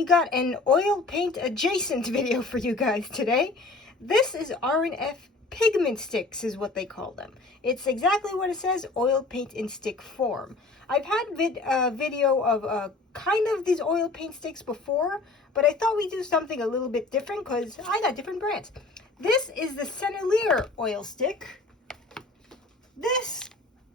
we got an oil paint adjacent video for you guys today. This is R&F pigment sticks is what they call them. It's exactly what it says, oil paint in stick form. I've had video of kind of these oil paint sticks before, but I thought we'd do something a little bit different because I got different brands. This is the Sennelier oil stick. This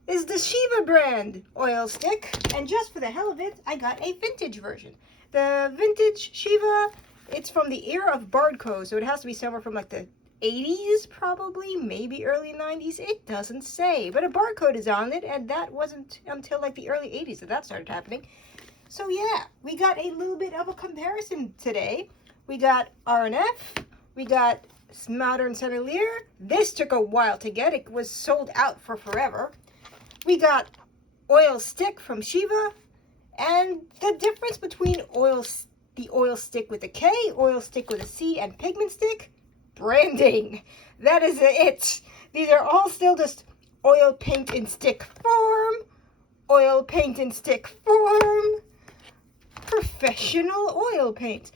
is the Shiva brand oil stick, and just for the hell of it, I got a vintage version. The vintage Shiva, it's from the era of Barcode, so it has to be somewhere from like the 80s probably, maybe early 90s. It doesn't say, but a barcode is on it, and that wasn't until like the early 80s that started happening. So yeah, we got a little bit of a comparison today. We got R&F, we got Modern Sennelier. This took a while to get. It was sold out for forever. We got oil stick from Shiva, and the difference between the oil stick with a K, oil stick with a C, and pigment stick, branding. That is it. These are all still just oil paint in stick form, oil paint in stick form, professional oil paint.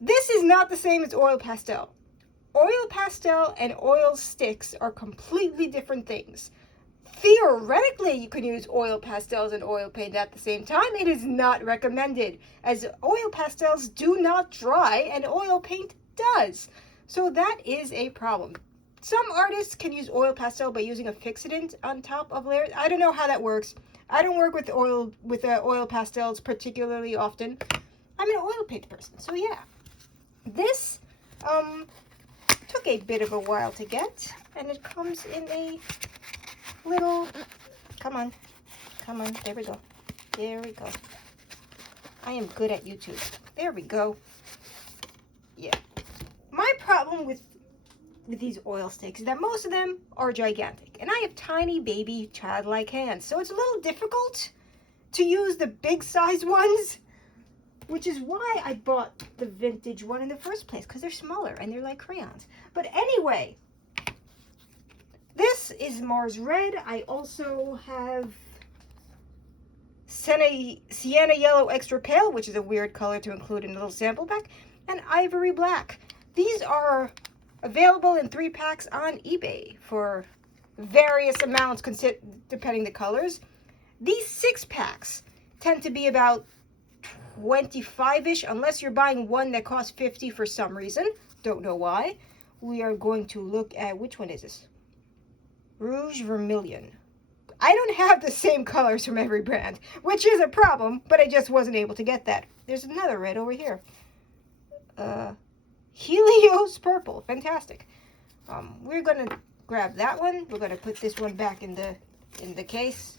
This is not the same as oil pastel. Oil pastel and oil sticks are completely different things. Theoretically, you can use oil pastels and oil paint at the same time. It is not recommended, as oil pastels do not dry and oil paint does. So that is a problem. Some artists can use oil pastel by using a fixative on top of layers. I don't know how that works. I don't work with oil pastels particularly often. I'm an oil paint person, so yeah. This took a bit of a while to get, and it comes in a little, come on, there we go. I am good at YouTube. There we go. Yeah. My problem with these oil sticks is that most of them are gigantic, and I have tiny baby childlike hands, so it's a little difficult to use the big size ones, which is why I bought the vintage one in the first place, because they're smaller and they're like crayons. But anyway, this is Mars Red. I also have Sienna Yellow Extra Pale, which is a weird color to include in a little sample pack, and Ivory Black. These are available in 3 packs on eBay for various amounts depending the colors. These 6 packs tend to be about 25-ish, unless you're buying one that costs 50 for some reason. Don't know why. We are going to look at, which one is this? Rouge Vermilion. I don't have the same colors from every brand, which is a problem, but I just wasn't able to get that. There's another red over here. Helios Purple. Fantastic. We're going to grab that one. We're going to put this one back in the case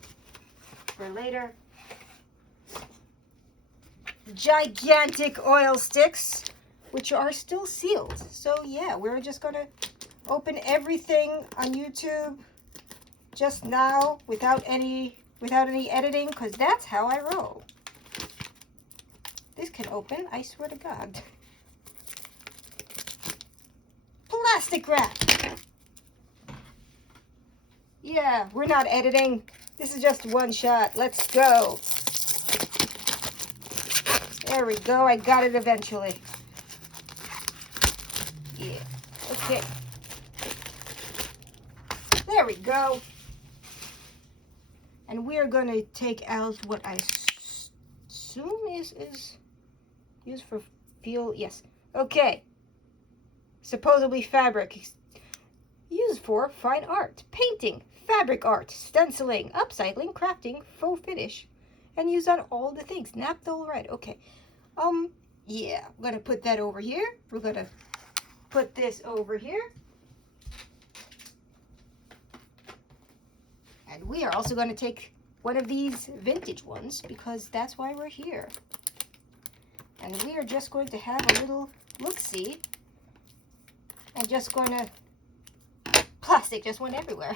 for later. Gigantic oil sticks, which are still sealed. So yeah, we're just going to open everything on YouTube just now without any editing, because that's how I roll. This can open, I swear to God. Plastic wrap. Yeah, we're not editing. This is just one shot. Let's go. There we go. I got it eventually. Yeah. Okay. There we go. And we're going to take out what I assume is used for feel. Yes. Okay. Supposedly fabric. Used for fine art, painting, fabric art, stenciling, upcycling, crafting, faux finish. And used on all the things. Naphthol red. Okay. Yeah. I'm going to put that over here. We're going to put this over here. And we are also going to take one of these vintage ones, because that's why we're here. And we are just going to have a little look-see. And just going to... Plastic just went everywhere.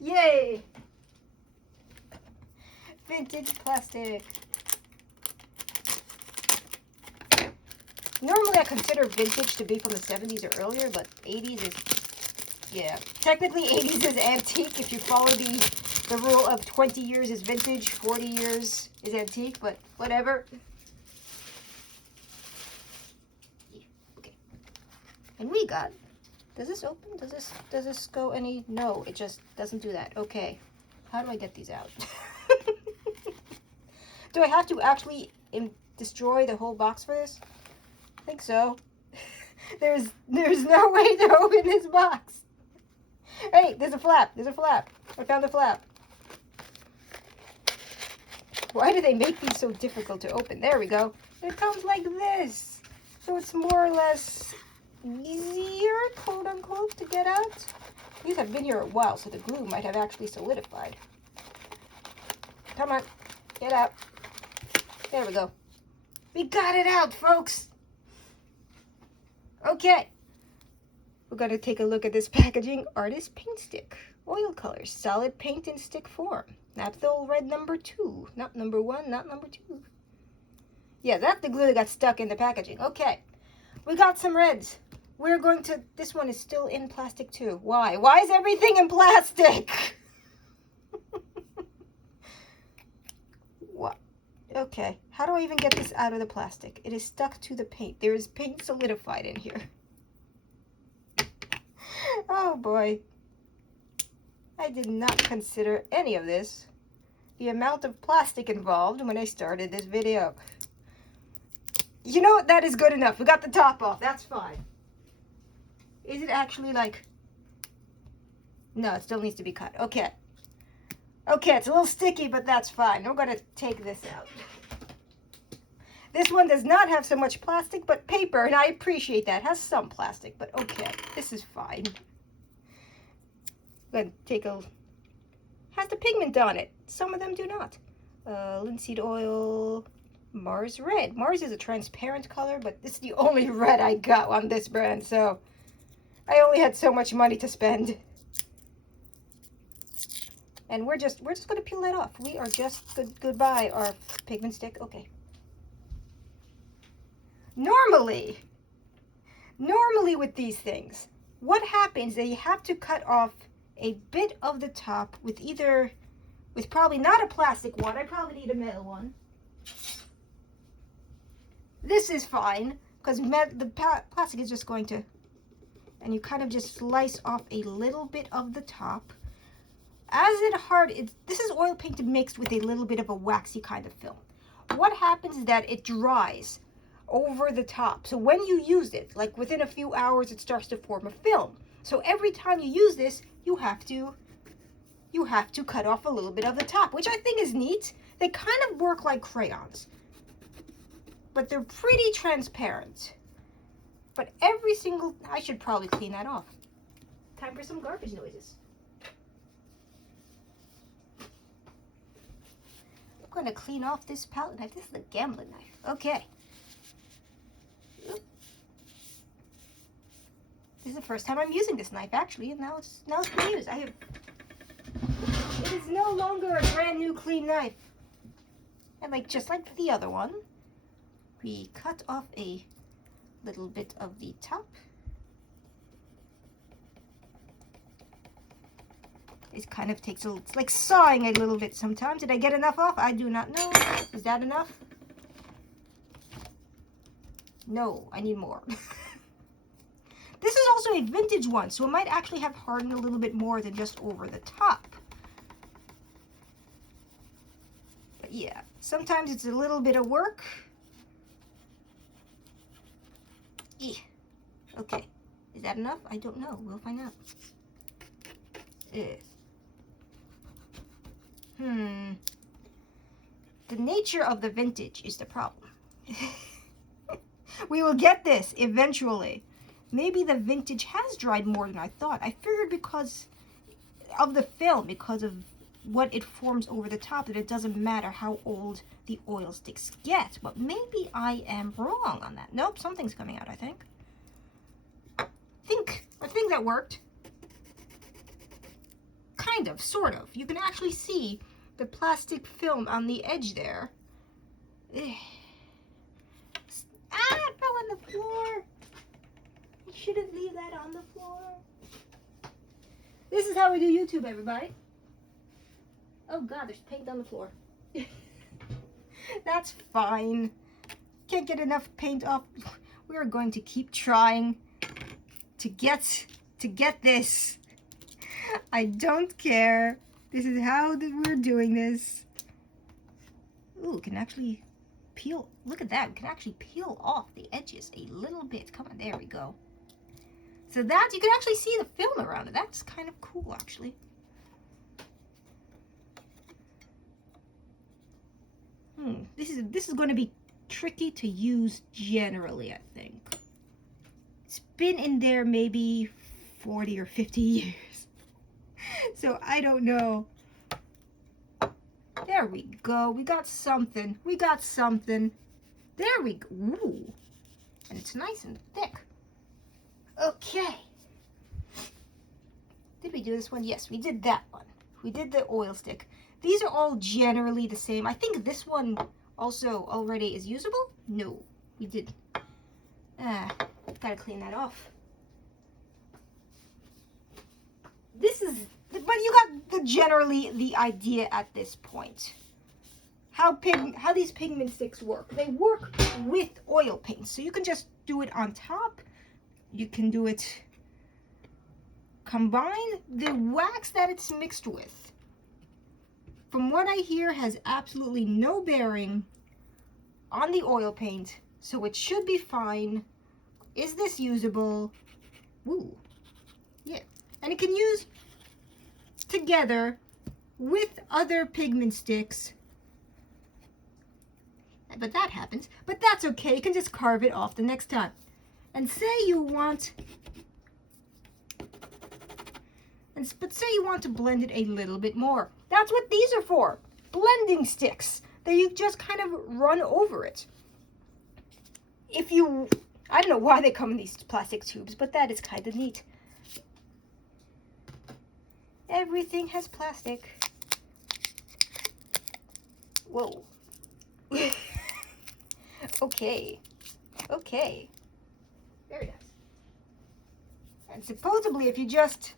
Yay! Vintage plastic. Normally I consider vintage to be from the 70s or earlier, but 80s is... Yeah, technically 80s is antique if you follow the rule of 20 years is vintage, 40 years is antique, but whatever. And we got, does this open? Does this go any, no, it just doesn't do that. Okay, how do I get these out? Do I have to actually destroy the whole box for this? I think so. There's no way to open this box. Hey, there's a flap. There's a flap. I found a flap. Why do they make these so difficult to open? There we go. It comes like this. So it's more or less easier, quote unquote, to get out. These have been here a while, so the glue might have actually solidified. Come on, get out. There we go. We got it out, folks. Okay. We're going to take a look at this packaging. Artist paint stick. Oil colors. Solid paint in stick form. Naphthol red number 2. Not number 1, not number 2. Yeah, that's the glue that got stuck in the packaging. Okay. We got some reds. We're going to... This one is still in plastic too. Why? Why is everything in plastic? What? Okay. How do I even get this out of the plastic? It is stuck to the paint. There is paint solidified in here. Oh boy. I did not consider any of this. The amount of plastic involved when I started this video. You know what? That is good enough. We got the top off. That's fine. Is it actually like... No, it still needs to be cut. Okay. Okay, it's a little sticky, but that's fine. We're going to take this out. This one does not have so much plastic, but paper, and I appreciate that. It has some plastic, but okay. This is fine. I'm going to take a... Has the pigment on it. Some of them do not. Linseed oil... Mars red. Mars is a transparent color, but this is the only red I got on this brand, so I only had so much money to spend. And we're just going to peel that off. We are just goodbye our pigment stick. Okay. Normally with these things, what happens is you have to cut off a bit of the top with probably not a plastic one. I probably need a metal one. This is fine, because the plastic is just going to, and you kind of just slice off a little bit of the top. This is oil paint mixed with a little bit of a waxy kind of film. What happens is that it dries over the top. So when you use it, like within a few hours, it starts to form a film. So every time you use this, you have to cut off a little bit of the top, which I think is neat. They kind of work like crayons, but they're pretty transparent. But I should probably clean that off. Time for some garbage noises. I'm going to clean off this palette knife. This is a gambling knife. Okay. This is the first time I'm using this knife, actually, and now it's being used. It is no longer a brand new clean knife. And just like the other one, we cut off a little bit of the top. It kind of takes it's like sawing a little bit sometimes. Did I get enough off? I do not know. Is that enough? No, I need more. This is also a vintage one, so it might actually have hardened a little bit more than just over the top. But yeah, sometimes it's a little bit of work. Okay, is that enough? I don't know. We'll find out. The nature of the vintage is the problem. We will get this eventually. Maybe the vintage has dried more than I thought. I figured because of the film, because of what it forms over the top, that it doesn't matter how old the oil sticks get. But maybe I am wrong on that. Nope, something's coming out, I think. I think that worked. Kind of, sort of. You can actually see the plastic film on the edge there. It fell on the floor. I shouldn't leave that on the floor. This is how we do YouTube, everybody. Oh God, there's paint on the floor. That's fine. Can't get enough paint off. We are going to keep trying. to get this. I don't care. This is how we're doing this. Ooh, can actually peel. Look at that. We can actually peel off the edges a little bit. Come on, there we go. So that, you can actually see the film around it. That's kind of cool, actually. This is going to be tricky to use generally, I think. It's been in there maybe 40 or 50 years. So I don't know. There we go. We got something. We got something. There we go. Ooh. And it's nice and thick. Okay. Did we do this one? Yes, we did that one. We did the oil stick. These are all generally the same. I think this one also already is usable. No, we didn't. Gotta clean that off. This is, but you got generally the idea at this point. How these pigment sticks work. They work with oil paint. So you can just do it on top. You can do it, combine the wax that it's mixed with. From what I hear, has absolutely no bearing on the oil paint. So it should be fine. Is this usable? Ooh, yeah. And it can use together with other pigment sticks. But that happens. But that's okay. You can just carve it off the next time. And say you want, but say you want to blend it a little bit more. That's what these are for. Blending sticks. That you just kind of run over it. If you, I don't know why they come in these plastic tubes, but that is kind of neat. Everything has plastic. Whoa. Okay. Okay. Very nice. And supposedly if you just,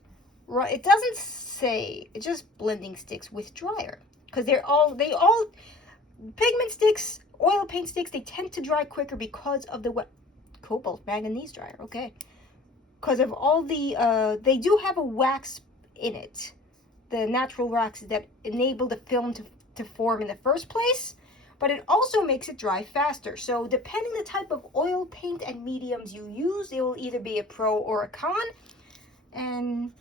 it doesn't say, it's just blending sticks with dryer. Because they all, pigment sticks, oil paint sticks, they tend to dry quicker because of the cobalt manganese dryer, okay. Because of all the, they do have a wax in it. The natural wax that enable the film to form in the first place. But it also makes it dry faster. So depending the type of oil paint and mediums you use, it will either be a pro or a con. And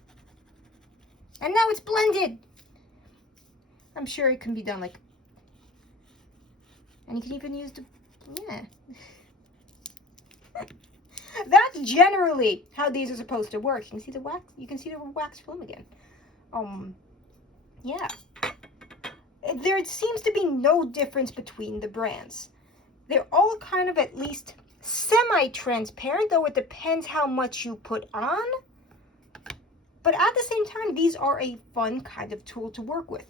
now it's blended. I'm sure it can be done like, and you can even use the, yeah. That's generally how these are supposed to work. You can see the wax, you can see the wax film again. Yeah. There seems to be no difference between the brands. They're all kind of at least semi-transparent, though it depends how much you put on. But at the same time, these are a fun kind of tool to work with.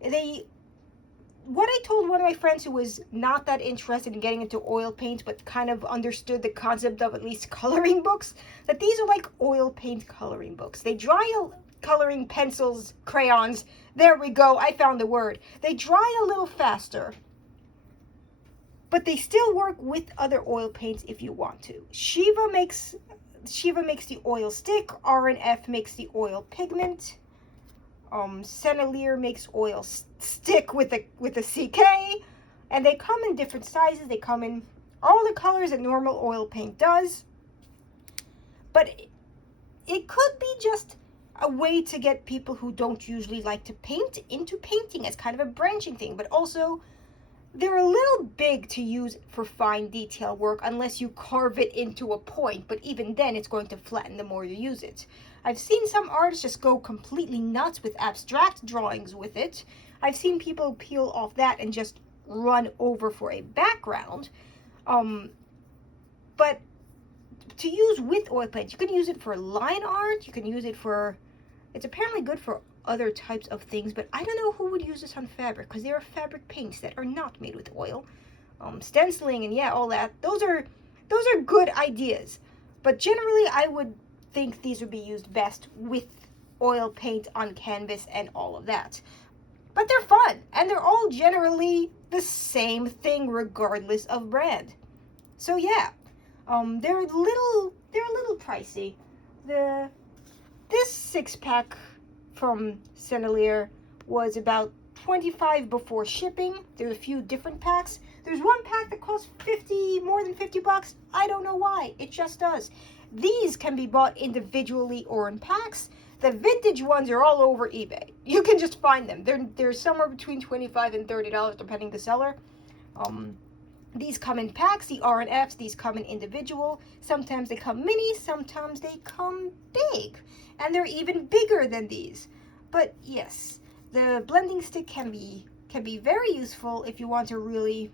What I told one of my friends who was not that interested in getting into oil paint, but kind of understood the concept of at least coloring books, that these are like oil paint coloring books. They dry coloring pencils, crayons. There we go. I found the word. They dry a little faster, but they still work with other oil paints if you want to. Shiva makes the oil stick. R&F makes the oil pigment. Sennelier makes oil stick with a CK, and they come in different sizes. They come in all the colors that normal oil paint does. But it could be just a way to get people who don't usually like to paint into painting as kind of a branching thing. But also, they're a little big to use for fine detail work unless you carve it into a point. But even then, it's going to flatten the more you use it. I've seen some artists just go completely nuts with abstract drawings with it. I've seen people peel off that and just run over for a background. But to use with oil paint, you can use it for line art. You can use it for, it's apparently good for other types of things, but I don't know who would use this on fabric, because there are fabric paints that are not made with oil. Stenciling and yeah, all that. Those are good ideas. But generally, I would think these would be used best with oil paint on canvas and all of that. But they're fun, and they're all generally the same thing regardless of brand. So yeah, they're a little pricey, This 6-pack from Sennelier was about $25 before shipping. There's a few different packs. There's one pack that costs more than $50. I don't know why. It just does. These can be bought individually or in packs. The vintage ones are all over eBay. You can just find them. They're somewhere between $25 and $30 depending the seller. These come in packs, the R and Fs, these come in individual. Sometimes they come mini, sometimes they come big. And they're even bigger than these. But yes, the blending stick can be very useful if you want to really...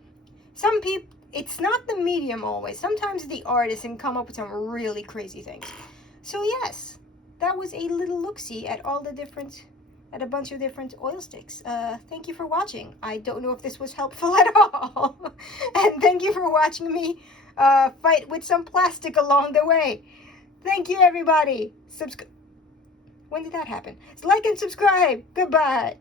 Some people, it's not the medium always. Sometimes the artist can come up with some really crazy things. So yes, that was a little look-see at a bunch of different oil sticks. Thank you for watching. I don't know if this was helpful at all. And thank you for watching me fight with some plastic along the way. Thank you, everybody. When did that happen? Like and subscribe. Goodbye.